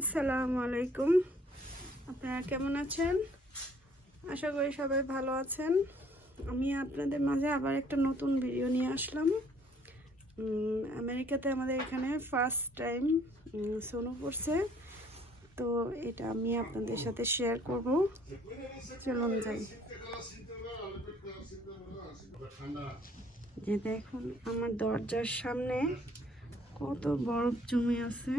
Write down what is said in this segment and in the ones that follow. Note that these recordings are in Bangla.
আসসালামু আলাইকুম। আপনারা কেমন আছেন? আশা করি সবাই ভালো আছেন। আমি আপনাদের মাঝে আবার একটা নতুন ভিডিও নিয়ে আসলাম। আমেরিকাতে আমাদের এখানে ফার্স্ট টাইম সোনো পড়ছে, তো এটা আমি আপনাদের সাথে শেয়ার করব। চলুন যাই। যে দেখুন আমার দরজার সামনে কত বরফ জমে আছে।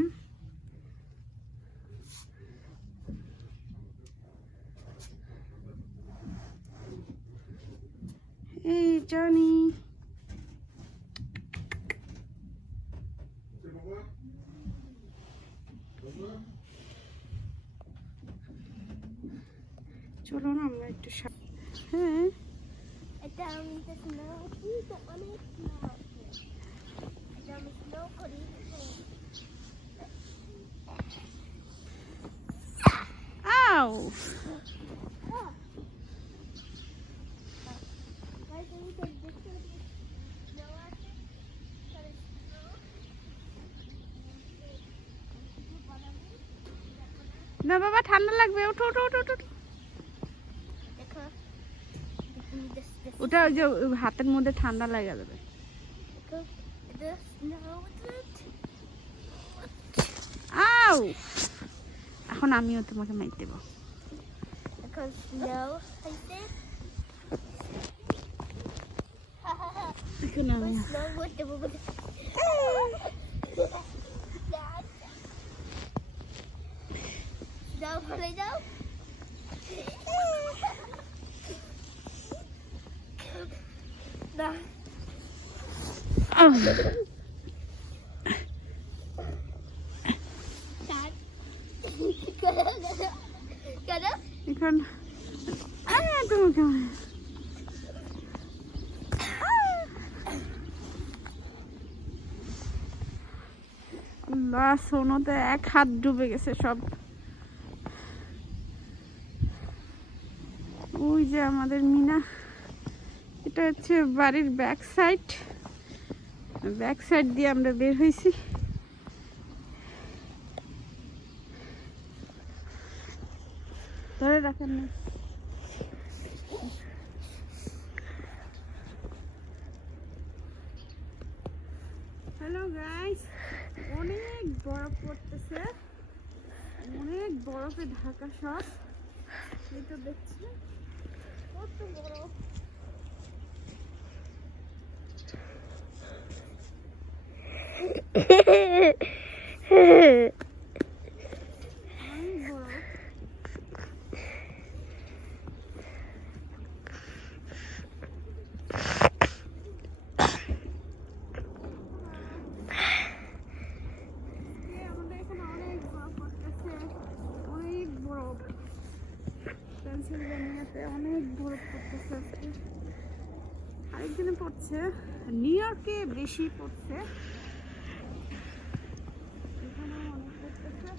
এই জানি চলুন আমরা একটু হ্যাঁ এটা আমি তো স্নো কি তো অনেক স্নো আছে। এটা আমি স্নো করি। আও ভাই তুমি তো দেখতে স্নো আছে তাহলে স্নো না বাবা ঠান্ডা লাগবে, ওঠো ওঠো ওঠো ওঠো। দেখো ওটা ওই যে হাতের মধ্যে ঠান্ডা লাগা যাবে। দেখো এটা স্নো আউ এখন আমিও তোমাকে মাইর দেবো। দেখো স্নো হইছে। এখন আমি স্নো করতে বলবো। যাও ভরে যাও। না কেন এখন তোমাকে আল্লাহ, সোনোতে এক হাত ডুবে গেছে সব। ওই যে আমাদের মিনা, এটা হচ্ছে বাড়ির ব্যাক সাইড দিয়ে আমরা বের হয়েছি। ধরে রাখেন না। হ্যালো গাইস, অনেক বরফ পড়তেছে, অনেক বরফে ঢাকা সব। এই তো দেখছেন কত বরফ। অনেক বরফ। আমাদের এখানে অনেক বরফ পড়তেছে, অনেক বরফ। পেনসিলভেনিয়াতে অনেক বরফ পড়তেছে আজকে। আরেকদিনে পড়ছে, নিউ ইয়র্কে বেশি পড়ছে, এখানে অনেক পড়তেছে।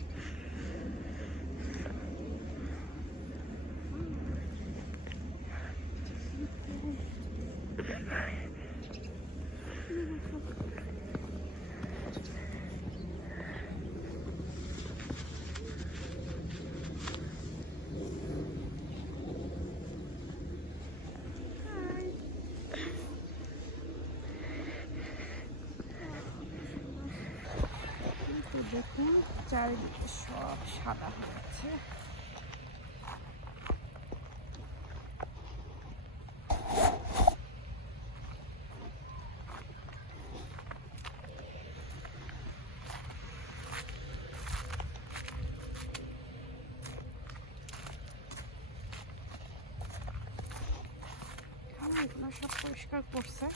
দেখুন চারিদিকে সব সাদা হয়ে আছে। এগুলো সব পরিষ্কার করছে।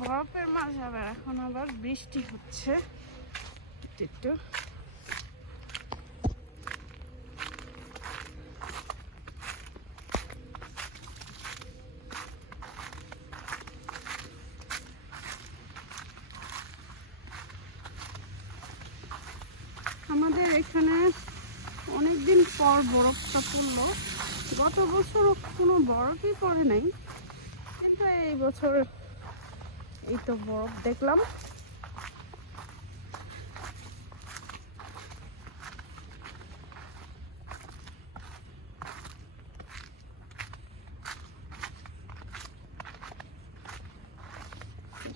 বরফের মাঝে আবার এখন আবার বৃষ্টি হচ্ছে একটু। আমাদের এখানে অনেকদিন পর বরফটা পড়লো। গত বছর কোনো বরফই পড়ে নাই, কিন্তু এই বছর এই তো বরফ দেখলাম।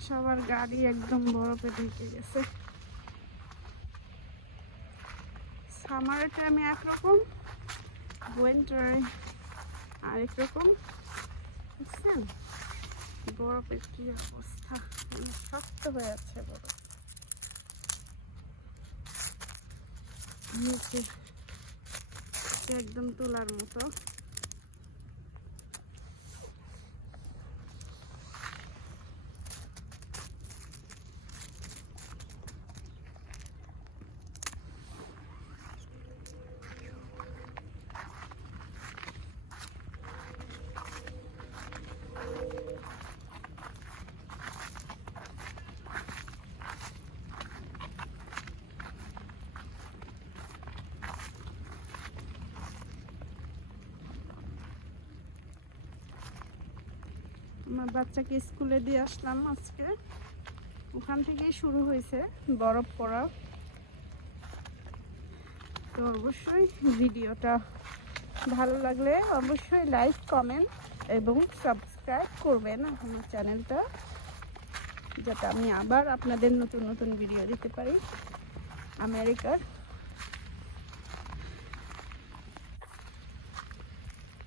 সবার গাড়ি একদম বরফে ঢেকে গেছে। সামারের টাইমে একরকম, উইন্টারে আরেক রকম। বুঝছেন বরফের কি অবস্থা, শক্ত হয়ে আছে বরফ নিচে, একদম তোলার মতো। আমার বাচ্চাকে স্কুলে দিয়ে আসলাম আজকে, ওখান থেকেই শুরু হয়েছে বরফ পড়া। তো অবশ্যই ভিডিওটা ভালো লাগলে অবশ্যই লাইক, কমেন্ট এবং সাবস্ক্রাইব করবেন আমার চ্যানেলটা, যাতে আমি আবার আপনাদের নতুন নতুন ভিডিও দিতে পারি আমেরিকার।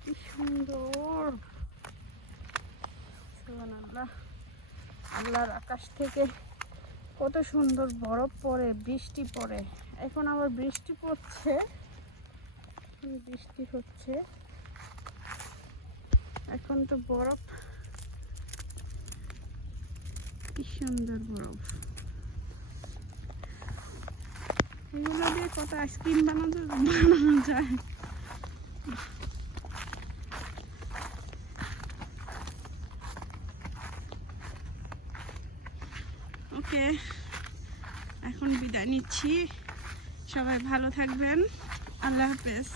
কি সুন্দর, সুবহানাল্লাহ। আল্লাহর আকাশ থেকে কত সুন্দর বরফ পড়ে, বৃষ্টি পড়ে। এখন আবার বৃষ্টি পড়ছে, বৃষ্টি হচ্ছে। এখন তো বরফ, কি সুন্দর বরফ। এগুলো দিয়ে কত আইসক্রিম বানানো যায়। ওকে, এখন বিদায় নিচ্ছি। সবাই ভালো থাকবেন। আল্লাহ হাফেজ।